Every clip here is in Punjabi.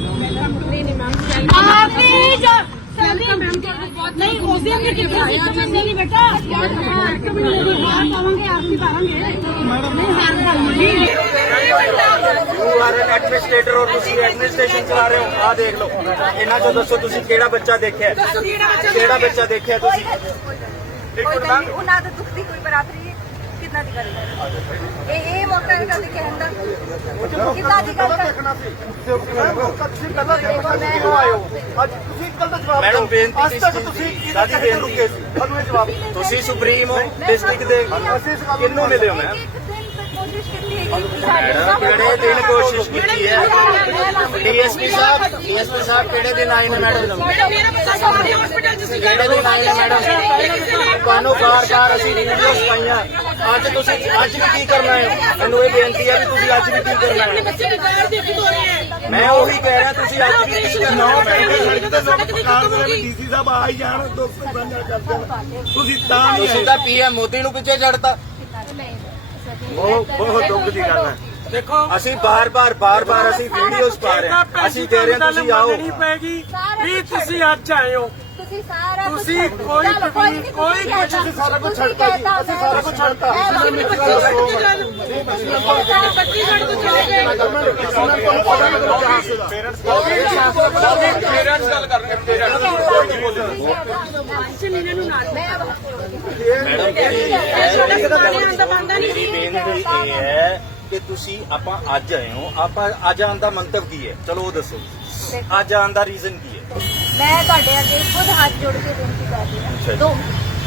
ਨਹੀਂ ਨਹੀਂ ਮੈਮ ਆ ਪਲੀਜ਼ ਵੈਲਕਮ ਮੈਮ ਤੁਹਾਨੂੰ ਬਹੁਤ ਨਹੀਂ ਉਸ ਦਿਨ ਵੀ ਕਿਤੇ ਸਿਸਟਮ ਨਹੀਂ ਬੇਟਾ ਵੈਲਕਮ ਨਹੀਂ ਹੋਈ ਬਾਹਰ ਆਵਾਂਗੇ ਆਪ ਵੀ ਪਾਵਾਂਗੇ ਮੈਡਮ ਨਹੀਂ ਹਾਲ ਕਰ ਯੂ ਆਰ ਐਨ ਐਡਮਿਨਿਸਟ੍ਰੇਟਰ ਔਰ ਤੁਸੀਂ ਐਡਮਿਨਿਸਟ੍ਰੇਸ਼ਨ ਚਲਾ ਰਹੇ ਹੋ ਆ ਦੇਖ ਲਓ। ਇਹਨਾਂ ਚੋਂ ਦੱਸੋ ਤੁਸੀਂ ਕਿਹੜਾ ਬੱਚਾ ਦੇਖਿਆ ਕਿਹੜਾ ਬੱਚਾ ਦੇਖਿਆ? ਤੁਸੀਂ? ਇੱਕ ਮਿੰਟ ਮੈਮ ਉਹਨਾਂ ਦਾ ਦੁੱਖ ਦੀ ਕੋਈ ਬਰਾਬਰੀ ਕਿੰਨਾ ਦੀ ਗੱਲ ਕਰ ਇਹ ਇਹ ਮੌਕਾ ਹੈ ਕਦੇ ਕਹਿਣ ਦਾ। ਕਿੰਨਾ ਦੀ ਗੱਲ ਕਰ ਮੈਡਮ ਬੇਨਤੀ ਕਿਸ ਚੀਜ਼ ਦੀ ਸਾਡੀ ਬੇਨਤੀ ਤੁਸੀਂ ਸੁਪਰੀਮ ਹੋ ਡਿਸਟ੍ਰਿਕਟ ਦੇ ਕਿੰਨੂੰ ਮਿਲੇ ਹੋ ਮੈਂ ਕੋਸ਼ਿਸ਼ ਕੀਤੀ ਹੈ ਕਿ ਸਾਡੇ ਮੈਡਮ ਕਿਹੜੇ ਦਿਨ ਕੋਸ਼ਿਸ਼ ਕੀਤੀ ਹੈ? ਡੀਐਸਪੀ ਸਾਹਿਬ ਡੀਐਸਪੀ ਸਾਹਿਬ ਕਿਹੜੇ ਦਿਨ ਆਏ ਨੇ ਮੈਡਮ? ਕਿਹੜੇ ਦਿਨ ਆਏ ਨੇ ਮੈਡਮ? ਤੁਹਾਨੂੰ ਬਾਰ-ਬਾਰ ਅਸੀਂ ਵੀਡੀਓਜ਼ ਪਾਈਆਂ। ਅੱਜ ਤੁਸੀਂ ਅੱਜ ਵੀ ਕੀ ਕਰਨਾ ਹੈ? ਮੈਨੂੰ ਇਹ ਬੇਨਤੀ ਹੈ ਵੀ ਤੁਸੀਂ ਅੱਜ ਵੀ ਕੀ ਕਰਨਾ ਹੈ? ਮੈਂ ਉਹੀ ਕਹਿ ਰਿਹਾ ਤੁਸੀਂ ਅੱਜ ਵੀ ਕੀ ਕਰਨਾ ਹੈ? ਡੀਸੀ ਸਾਹਿਬ ਆ ਹੀ ਜਾਣ ਦੋਸਤੋ ਕਰਦੇ ਨੇ ਤੁਸੀਂ ਤਾਂ ਨਹੀਂ ਤੁਸੀਂ ਤਾਂ ਪੀਐਮ ਮੋਦੀ ਨੂੰ ਪਿੱਛੇ ਛੱਡਤਾ ਬਹੁਤ ਬਹੁਤ ਦੁੱਖ ਦੀ ਗੱਲ ਹੈ ਦੇਖੋ ਅਸੀਂ ਬਾਰ-ਬਾਰ ਬਾਰ-ਬਾਰ ਅਸੀਂ ਵੀਡੀਓਜ਼ ਪਾ ਰਹੇ ਹਾਂ ਅਸੀਂ ਕਹਿ ਰਹੇ ਹਾਂ ਤੁਸੀਂ ਆਓ ਨਹੀਂ ਪੈਗੀ ਵੀ ਤੁਸੀਂ ਅੱਜ ਆਏ ਹੋ ਤੁਸੀਂ ਸਾਰਾ ਤੁਸੀਂ ਕੋਈ ਚਲੋ, ਕੋਈ- ਨਹੀਂ, ਕੋਈ ਤੁਸੀਂ ਕੁਛ ਕਹਿਤਾ, ਅਸੀਂ ਸਾਰਾ ਕੁਛ ਤੁਸੀਂ ਛੱਡਤਾ ਜੀ, ਕਹਿਤਾ, ਅਸੀਂ ਸਾਰਾ ਕੁਛ ਛੱਡਤਾ। ਇਹ ਲਓ, ਤੁਸੀਂ ਬੱਚੇ ਬੱਚੇ ਛੱਡ ਛੱਡ ਕੇ ਕੇ ਬੇਨਤੀ ਇਹ ਹੈ ਕਿ ਤੁਸੀਂ ਆਪਾਂ ਅੱਜ ਆਏ ਹੋ। ਆਪਾਂ ਅੱਜ ਆਉਣ ਦਾ ਮੰਤਵ ਕੀ ਹੈ? ਚਲੋ ਉਹ ਦੱਸੋ। ਅੱਜ ਆਉਣ ਦਾ ਰੀਜ਼ਨ ਕੀ ਹੈ? ਮੈਂ ਤੁਹਾਡੇ ਅੱਗੇ ਖੁਦ ਹੱਥ ਜੋੜ ਕੇ ਬੇਨਤੀ ਕਰ ਰਹੀ ਅੱਛਾ ਹਾਂ ਜੀ। ਦੋ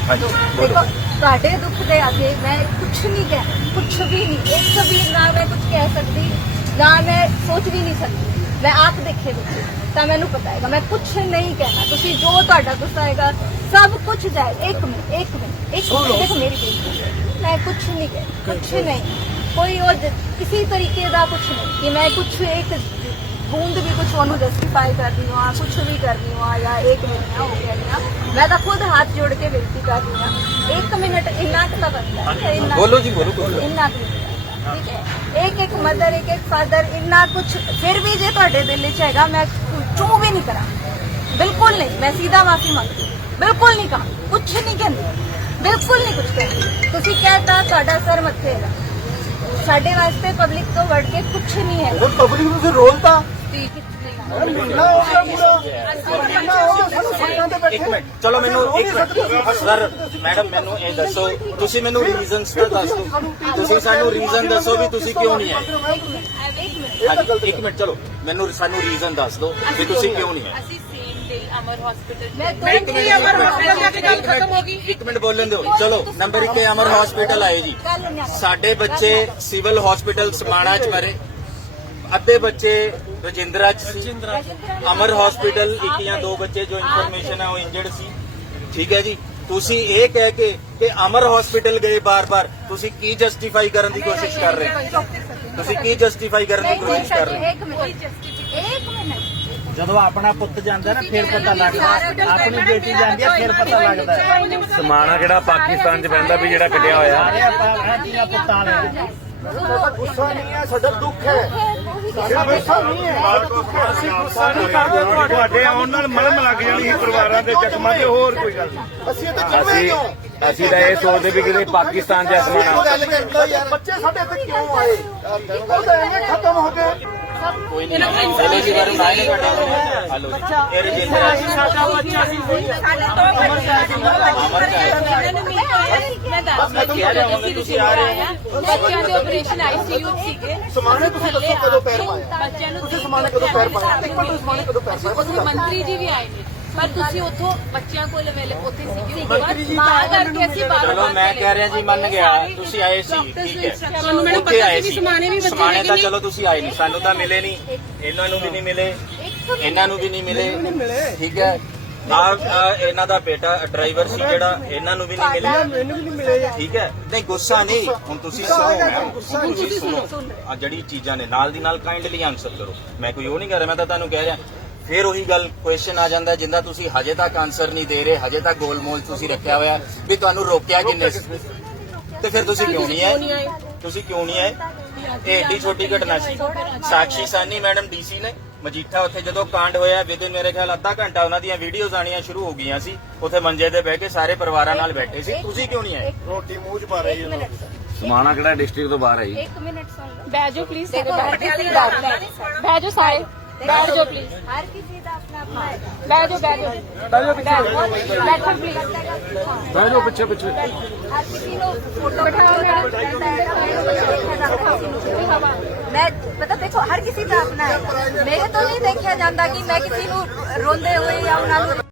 ਹਾਂਜੀ, ਦੋ। ਬੋਲੋ। ਦੇਖੋ ਤੁਹਾਡੇ ਦੁੱਖ ਦੇ ਅੱਗੇ ਮੈਂ ਕੁਝ ਨਹੀਂ ਕਹਿ ਕੁਝ ਵੀ ਨਹੀਂ। ਇੱਕ ਵੀ ਨਾ ਮੈਂ ਕੁਝ ਕਹਿ ਸਕਦੀ ਨਾ ਮੈਂ ਸੋਚ ਵੀ ਨਹੀਂ ਸਕਦੀ। ਮੈਂ ਆਪ ਦੇਖੇ ਦੁੱਖ ਤਾਂ ਮੈਨੂੰ ਪਤਾ ਹੈਗਾ। ਮੈਂ ਕੁਝ ਨਹੀਂ ਕਹਿਣਾ। ਤੁਸੀਂ ਜੋ ਤੁਹਾਡਾ ਗੁੱਸਾ ਹੈਗਾ ਸਭ ਕੁਝ ਜਾਏ। ਇੱਕ ਮਿੰਟ ਇੱਕ ਮਿੰਟ ਇੱਕ ਮਿੰਟ ਦੇਖੋ ਮੇਰੀ ਬੇਨਤੀ ਮੈਂ ਕੁਝ ਨਹੀਂ ਕਹਿ ਕੁਝ ਨਹੀਂ ਕੋਈ ਉਹ ਜ- ਕਿਸੇ ਤਰੀਕੇ ਦਾ ਕੁਝ ਨਹੀਂ ਕਿ ਮੈਂ ਕੁਝ ਇੱਕ ਬੂੰਦ ਵੀ ਕੁਝ ਉਹਨੂੰ ਜਸਟੀਫਾਈ ਕਰਦੀ ਹਾਂ ਕੁਝ ਵੀ ਕਰਦੀ ਹਾਂ ਜਾਂ ਇੱਕ ਮਿੰਟ ਨਾ ਹੋ ਗਿਆ ਨਾ ਮੈਂ ਤਾਂ ਖੁਦ ਹੱਥ ਜੋੜ ਕੇ ਬੇਨਤੀ ਕਰ ਰਹੀ ਹਾਂ ਇੱਕ ਮਿੰਟ ਇੰਨਾ ਕੁ ਤਾਂ ਬੰਦਾ ਹੈ, ਇੰਨਾ ਬੋਲੋ ਜੀ, ਬੋਲੋ, ਬੋਲੋ। ਇੰਨਾ ਕੁ ਬੰਦਾ ਹੈ, ਠੀਕ ਹੈ ਇੱਕ ਇੱਕ ਮਦਰ ਇੱਕ ਇੱਕ ਫਾਦਰ ਇੰਨਾ ਕੁਝ ਫਿਰ ਵੀ ਜੇ ਤੁਹਾਡੇ ਦਿਲ ਵਿੱਚ ਹੈਗਾ ਮੈਂ ਚੂ ਵੀ ਨਹੀਂ ਕਰਾਂ ਬਿਲਕੁਲ ਨਹੀਂ ਮੈਂ ਸਿੱਧਾ ਮਾਫੀ ਮੰਗਦੀ ਹਾਂ। ਬਿਲਕੁਲ ਨਹੀਂ ਕੁਝ ਕਹਿੰਦੀ। ਤੁਸੀਂ ਕਹਿਤਾ ਤੁਹਾਡਾ ਸਰ ਮੱਥੇ ਹੈਗਾ। ਸਾਡੇ ਵਾਸਤੇ ਪਬਲਿਕ ਤੋਂ ਵੜ ਕੇ ਕੁਝ ਨਹੀਂ ਹੈ ਪਬਲਿਕ ਨੂੰ ਤੁਸੀਂ ਰੋਲ ਤਾਂ ਚਲੋ ਮੈਨੂੰ ਇੱਕ ਮਿੰਟ। ਸਰ ਮੈਡਮ ਮੈਨੂੰ ਇਹ ਦੱਸੋ। ਤੁਸੀਂ ਮੈਨੂੰ ਰੀਜ਼ਨਸ ਤਾਂ ਦੱਸ ਦਿਓ। ਤੁਸੀਂ ਸਾਨੂੰ ਰੀਜ਼ਨ ਦੱਸੋ ਵੀ ਤੁਸੀਂ ਕਿਉਂ ਨਹੀਂ ਆਏ? ਇੱਕ ਮਿੰਟ ਚਲੋ। ਮੈਨੂੰ ਸਾਨੂੰ ਰੀਜ਼ਨ ਦੱਸ ਦਿਓ ਵੀ ਤੁਸੀਂ ਕਿਉਂ ਨਹੀਂ ਆਏ? ਅਮਰ ਹਸਪੀਟਲ ਮੈਂ ਇੱਕ ਮਿੰਟ ਇੱਕ ਮਿੰਟ ਇੱਕ ਮਿੰਟ ਬੋਲਣ ਦਿਓ। ਚਲੋ ਨੰਬਰ 1 ਤੇ ਅਮਰ ਹਸਪੀਟਲ ਆਏ ਜੀ। ਸਾਡੇ ਬੱਚੇ ਸਿਵਲ ਹਸਪੀਟਲ ਸਮਾਣਾ ਚ ਮਰੇ। ਅੱਧੇ ਬੱਚੇ ਰਜਿੰਦਰਾ ਚ ਸੀ। ਅਮਰ ਹਸਪੀਟਲ ਇੱਕ ਜਾਂ ਦੋ ਬੱਚੇ ਜੋ ਇਨਫੋਰਮੇਸ਼ਨ ਹੈ ਉਹ ਇੰਜਰਡ ਸੀ। ਠੀਕ ਹੈ ਜੀ? ਤੁਸੀਂ ਇਹ ਕਹਿ ਕੇ ਕਿ ਅਮਰ ਹਸਪੀਟਲ ਗਏ ਬਾਰ-ਬਾਰ ਤੁਸੀਂ ਕੀ ਜਸਟੀਫਾਈ ਕਰਨ ਦੀ ਕੋਸ਼ਿਸ਼ ਕਰ ਰਹੇ? ਹੋ ਤੁਸੀਂ ਕੀ ਜਸਟੀਫਾਈ ਕਰਨ ਦੀ ਕੋਸ਼ਿਸ਼ ਕਰ ਰਹੇ ਹੋ? ਇੱਕ ਮਿੰਟ ਇੱਕ ਮਿੰਟ। ਜਦੋਂ ਆਪਣਾ ਪੁੱਤ ਜਾਂਦਾ ਨਾ ਫਿਰ ਪਤਾ ਲੱਗਦਾ। ਆਪਣੀ ਬੇਟੀ ਜਾਂਦੀ ਹੈ ਫਿਰ ਪਤਾ ਲੱਗਦਾ। ਸਮਾਣਾ ਕਿਹੜਾ ਪਾਕਿਸਤਾਨ 'ਚ ਪੈਂਦਾ ਵੀ ਜਿਹੜਾ ਕੱਢਿਆ ਹੋਇਆ। ਸਾਰੇ ਆਪਾਂ ਧੀਆਂ ਪੁੱਤਾਂ ਵਾਲੇ ਸਾਡਾ ਗੁੱਸਾ ਨਹੀਂ ਹੈ ਸਾਡਾ ਦੁੱਖ ਹੈ। ਸਾਡਾ ਗੁੱਸਾ ਨਹੀਂ ਹੈ ਸਾਡਾ ਦੁੱਖ ਹੈ। ਅਸੀਂ ਗੁੱਸਾ ਨਹੀਂ ਕਰਦੇ ਤੁਹਾਡੇ ਆਉਣ ਨਾਲ ਮਲਮ ਲੱਗ ਜਾਣੀ ਸੀ ਪਰਿਵਾਰਾਂ ਦੇ ਜ਼ਖਮਾਂ ਤੇ ਹੋਰ ਕੋਈ ਗੱਲ ਨਹੀਂ। ਅਸੀਂ ਇੱਥੇ ਕਿਉਂ ਅਸੀਂ ਕਿਉਂ ਅਸੀਂ ਤਾਂ ਇਹ ਸੋਚਦੇ ਵੀ ਕਿਤੇ ਪਾਕਿਸਤਾਨ 'ਚ ਸਮਾਣਾ ਗੱਲ ਕਰਦਾ ਯਾਰ ਬੱਚੇ ਸਾਡੇ ਇੱਥੇ ਕਿਉਂ ਆਏ? ਉਹ ਤਾਂ ਐਵੇਂ ਖਤਮ ਹੋ ਗਏ ਕੋਈ ਨਹੀਂ। ਚਲੋ ਜੀ ਵਰਨ ਆਏ ਨੇ ਤੁਹਾਡੇ ਹਲੋ ਜੀ। ਇਹ ਰਜਿੰਦਰਾ ਜੀ ਸਾਡਾ ਬੱਚਾ ਸੀ ਸਾਡੇ ਅਮਰ ਸਾਹਿਬ ਮੈਂ ਦੱਸ ਹਾਂ ਤੁਸੀਂ ਆ ਰਹੇ ਹੋ। ਬੱਚਿਆਂ ਦੇ ਆਪਰੇਸ਼ਨ ਆਈਸੀਯੂ ਸੀਗੇ। ਸਮਾਣੇ ਤੁਸੀਂ ਦੱਸੋ ਕਦੋਂ ਪੈਰ ਪਾਇਆ? ਬੱਚਿਆਂ ਨੂੰ ਤੁਸੀਂ ਸਮਾਣੇ ਕਦੋਂ ਪੈਰ ਪਾਇਆ? ਇੱਕ ਮਿੰਟ ਸਮਾਣੇ ਕਦੋਂ ਪੈਰ ਪਾਇਆ? ਮੰਤਰੀ ਜੀ ਵੀ ਆਏ ਨੇ। ਪਰ ਤੁਸੀਂ ਉੱਥੋਂ ਬੱਚਿਆਂ ਕੋਲ ਅਵੇਲੇ ਉੱਥੇ ਸੀਗੇ। ਮੰਤਰੀ ਜੀ ਤਾਂ ਕਰਕੇ ਅਸੀਂ ਬਾਹਰੋਂ ਚਲੋ ਮੈਂ ਕਹਿ ਰਿਹਾ ਜੀ ਮੰਨ ਗਿਆ। ਤੁਸੀਂ ਆਏ ਸੀ ਠੀਕ ਹੈ। ਤੁਹਾਨੂੰ ਮੈਨੂੰ ਉੱਥੇ ਪਤਾ ਆਏ ਸੀ ਸੀ। ਵੀ ਸਮਾਣੇ ਵੀ ਬੱਚੇ ਸਮਾਣੇ ਹੈਗੇ ਤਾਂ ਨੇ। ਚਲੋ ਤੁਸੀਂ ਆਏ ਨਹੀਂ। ਸਾਨੂੰ ਤਾਂ ਮਿਲੇ ਨਹੀਂ। ਇਹਨਾਂ ਨੂੰ ਵੀ ਨਹੀਂ ਮਿਲੇ। ਇਹਨਾਂ ਨੂੰ ਵੀ ਨਹੀਂ ਮਿਲੇ। ਠੀਕ ਹੈ। ਆ ਇਹਨਾਂ ਦਾ ਬੇਟਾ ਡਰਾਈਵਰ ਸੀ ਜਿਹੜਾ ਇਹਨਾਂ ਨੂੰ ਵੀ ਨਹੀਂ ਮਿਲੇ। ਮੈਨੂੰ ਵੀ ਨਹੀਂ ਮਿਲੇ। ਠੀਕ ਹੈ। ਨਹੀਂ ਗੁੱਸਾ ਨਹੀਂ। ਹੁਣ ਤੁਸੀਂ ਸੁਣੋ ਮੈਮ। ਤੁਸੀਂ ਸੁਣੋ। ਆ ਜਿਹੜੀ ਚੀਜ਼ਾਂ ਨੇ ਨਾਲ ਦੀ ਨਾਲ ਕਾਈਂਡਲੀ ਆਨਸਰ ਕਰੋ। ਮੈਂ ਕੋਈ ਉਹ ਨਹੀਂ ਕਰ ਰਿਹਾ ਮੈਂ ਤਾਂ ਤੁਹਾਨੂੰ ਕਹਿ ਰਿਹਾ। ਫਿਰ ਉਹੀ ਗੱਲ ਕੁਐਸਚਨ ਆ ਜਾਂਦਾ ਜਿੰਦਾ ਤੁਸੀਂ ਹਜੇ ਤੱਕ ਆਨਸਰ ਨਹੀਂ ਦੇ ਰਹੇ ਹਜੇ ਤੱਕ ਗੋਲਮੋਲ ਤੁਸੀਂ ਰੱਖਿਆ ਹੋਇਆ ਵੀ ਤੁਹਾਨੂੰ ਰੋਕਿਆ ਕਿੰਨੇ ਤੇ ਫਿਰ ਤੁਸੀਂ ਕਿਉਂ ਨਹੀਂ ਆਏ? ਤੁਸੀਂ ਕਿਉਂ ਨਹੀਂ ਆਏ? ਇਹ ਏਡੀ ਛੋਟੀ ਘਟਨਾ ਸੀ। ਸਾਕਸ਼ੀ ਸਾਨੀ ਮੈਡਮ ਡੀਸੀ ਨੇ ਮਜੀਠਾ ਉੱਥੇ ਜਦੋਂ ਕਾਂਡ ਹੋਇਆ ਵਿਦਿਨ ਮੇਰੇ ਖਿਆਲ ਅੱਧਾ ਘੰਟਾ ਉਹਨਾਂ ਦੀਆਂ ਵੀਡੀਓਜ਼ ਆਣੀਆਂ ਸ਼ੁਰੂ ਹੋ ਗਈਆਂ ਸੀ। ਉੱਥੇ ਮੰਜੇ ਤੇ ਬਹਿ ਕੇ ਸਾਰੇ ਪਰਿਵਾਰਾਂ ਨਾਲ ਬੈਠੇ ਸੀ। ਤੁਸੀਂ ਕਿਉਂ ਨਹੀਂ ਆਏ? ਰੋਟੀ ਮੂੰਹ ਚ ਪਾ ਰਹੀ ਹੈ ਸਮਾਣਾ ਕਿਹੜਾ? ਡਿਸਟ੍ਰਿਕਟ ਤੋਂ ਬਾਹਰ ਹੈ ਜੀ। ਇੱਕ ਮਿੰਟ ਸੁਣ ਲਓ। ਬਹਿ ਜਾਓ ਪਲੀਜ਼ ਜਾਓ ਸਾਰੇ। ਬੈਠ ਜਾਓ ਪਲੀਜ਼ ਹਰ ਕਿਸੇ ਦਾ ਆਪਣਾ ਆਪਣਾ ਹੈ। ਬਹਿ ਜਾਓ ਬਹਿ ਜਾਓ। ਪਿੱਛੇ। ਬੈਠੋ ਪਲੀਜ਼ ਬਹਿ ਜਾਓ ਪਿੱਛੇ। ਪਿੱਛੇ। ਹਰ ਕਿਸੇ ਨੂੰ ਫੋਟੋ ਮੈਂ ਪਤਾ ਦੇਖੋ ਹਰ ਕਿਸੇ ਦਾ ਆਪਣਾ ਹੈ। ਮੇਰੇ ਤੋਂ ਨਹੀਂ ਦੇਖਿਆ ਜਾਂਦਾ ਕਿ ਮੈਂ ਕਿਸੇ ਨੂੰ ਰੋਂਦੇ ਹੋਏ ਜਾਂ ਉਹਨਾਂ ਨੂੰ